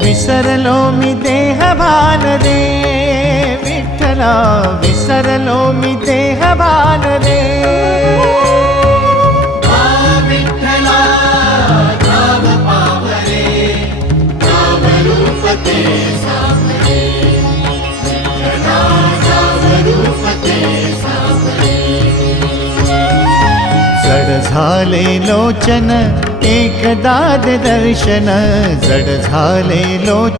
विसरलोमि देहभानदे विठ्ठला विसरलोमि विसरलोमितेहबरे विसरलोमितेहबरे झाले लोचन एक दाद दर्शन जड झाले लोचन